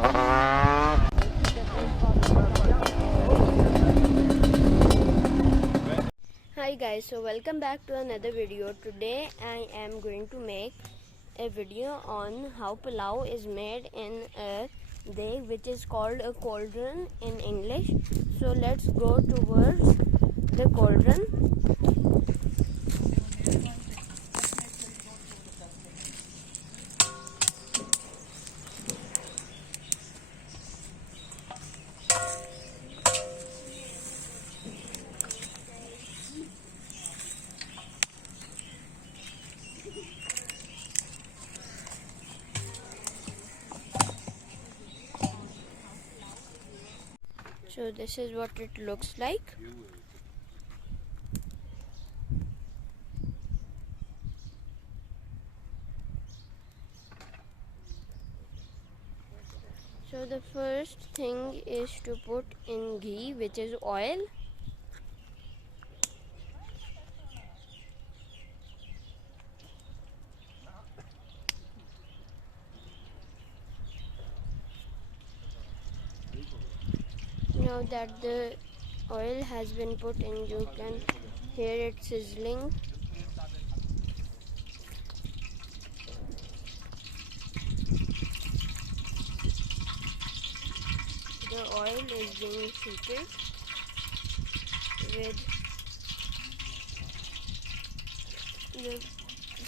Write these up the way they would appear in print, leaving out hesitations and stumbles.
Hi guys, so welcome back to another video. Today I am going to make a video on how pulao is made in a daig, which is called a cauldron in English. So let's go towards the cauldron. So this is what it looks like. So the first thing is to put in ghee, which is oil. Now that the oil has been put in, you can hear it sizzling. The oil is being heated with the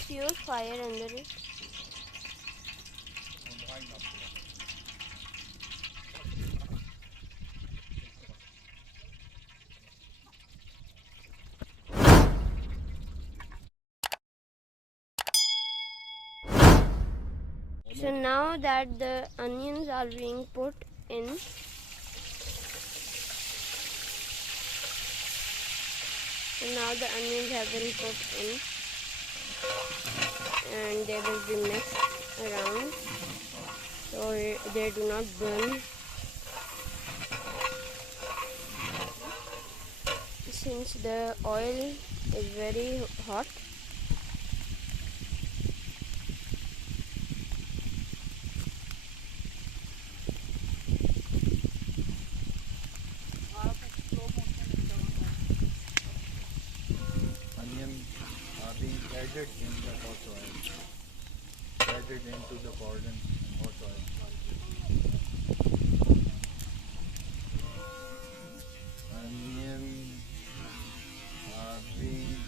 pure fire under it. So now that the onions are being put in, so now the onions have been put in and they will be mixed around so they do not burn. Since the oil is very hot, added in the hot oil, added into the cauldron hot oil. Onion are being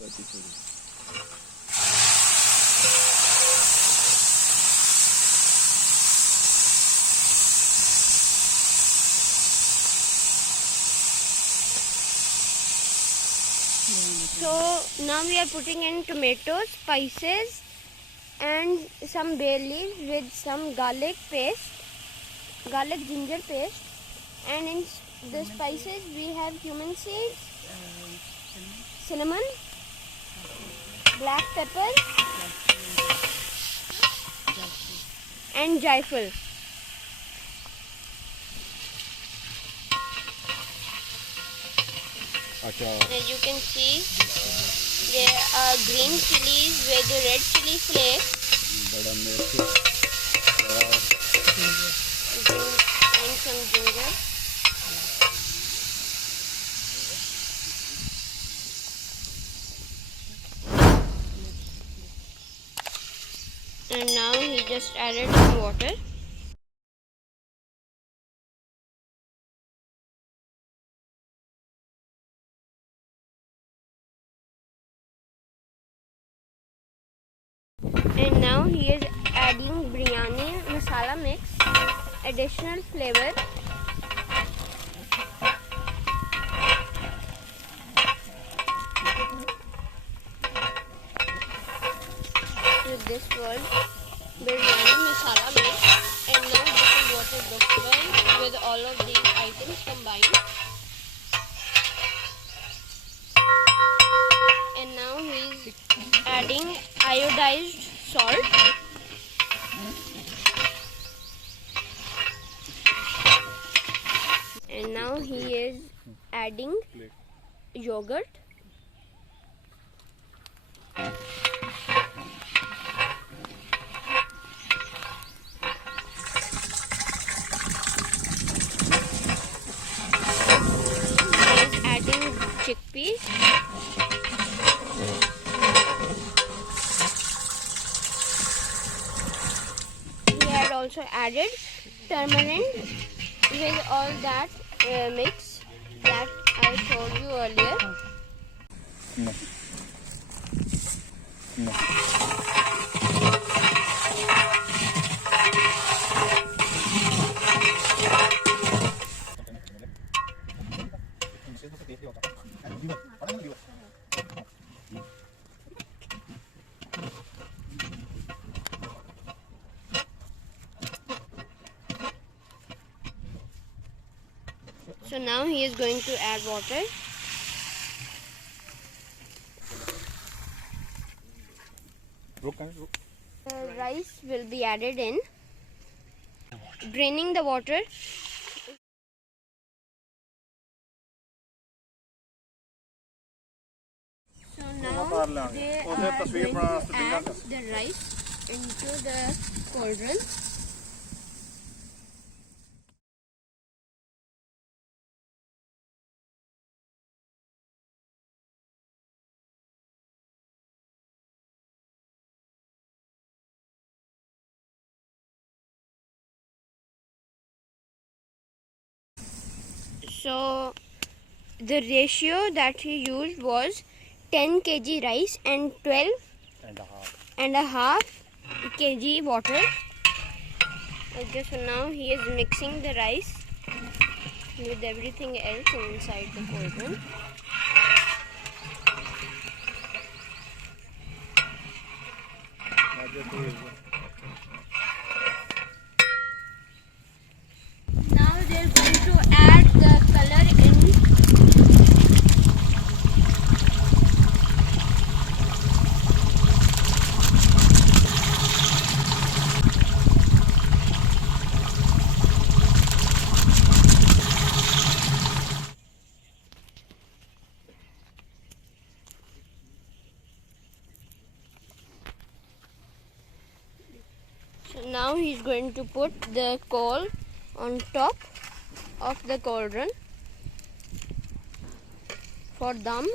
So now we are putting in tomatoes, spices and some bay leaves with some garlic ginger paste, and in the spices we have cumin seeds, cinnamon, black pepper and jaifal. As you can see, there are green chilies with the red chili flakes and some ginger. And now he just added some water. And now he is adding biryani masala mix, additional flavor. With this was biryani masala mix, and now this is what it looks like with all of these items combined. And now he's adding iodized salt. And now he is adding yogurt. He is adding chickpeas. Also added tamarind with all that mix that I told you earlier. No. No. So now he is going to add water. The rice will be added in. Draining the water. So now they are going to add the rice into the cauldron. So the ratio that he used was 10 kg rice and 12 and a half kg water. Okay, so now he is mixing the rice with everything else inside the cauldron. Now they're going to add the color in. So now he's going to put the coal on top of the cauldron for dum.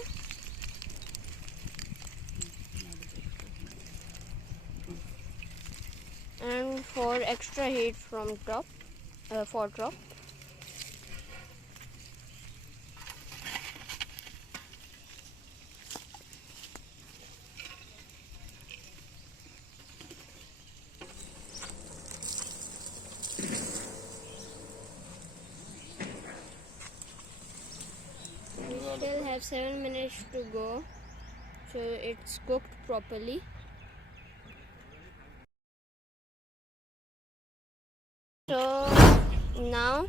And for extra heat from top, for top. still have 7 minutes to go, so it's cooked properly. So now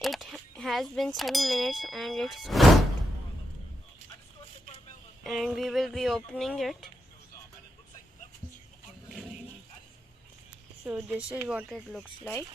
it has been 7 minutes and it's cooked, and we will be opening it. So this is what it looks like.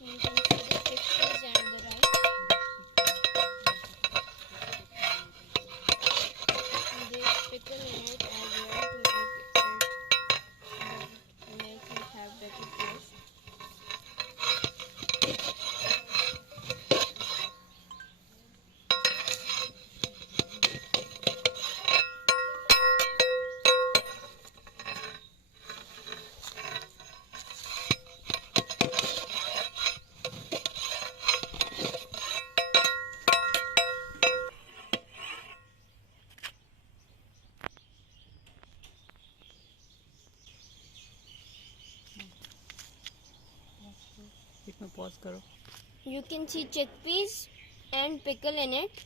You can see the chickpeas and the rice. And there's pickle in it as well to make it have better taste. इसमें pause करो. You can see chickpeas and pickle in it.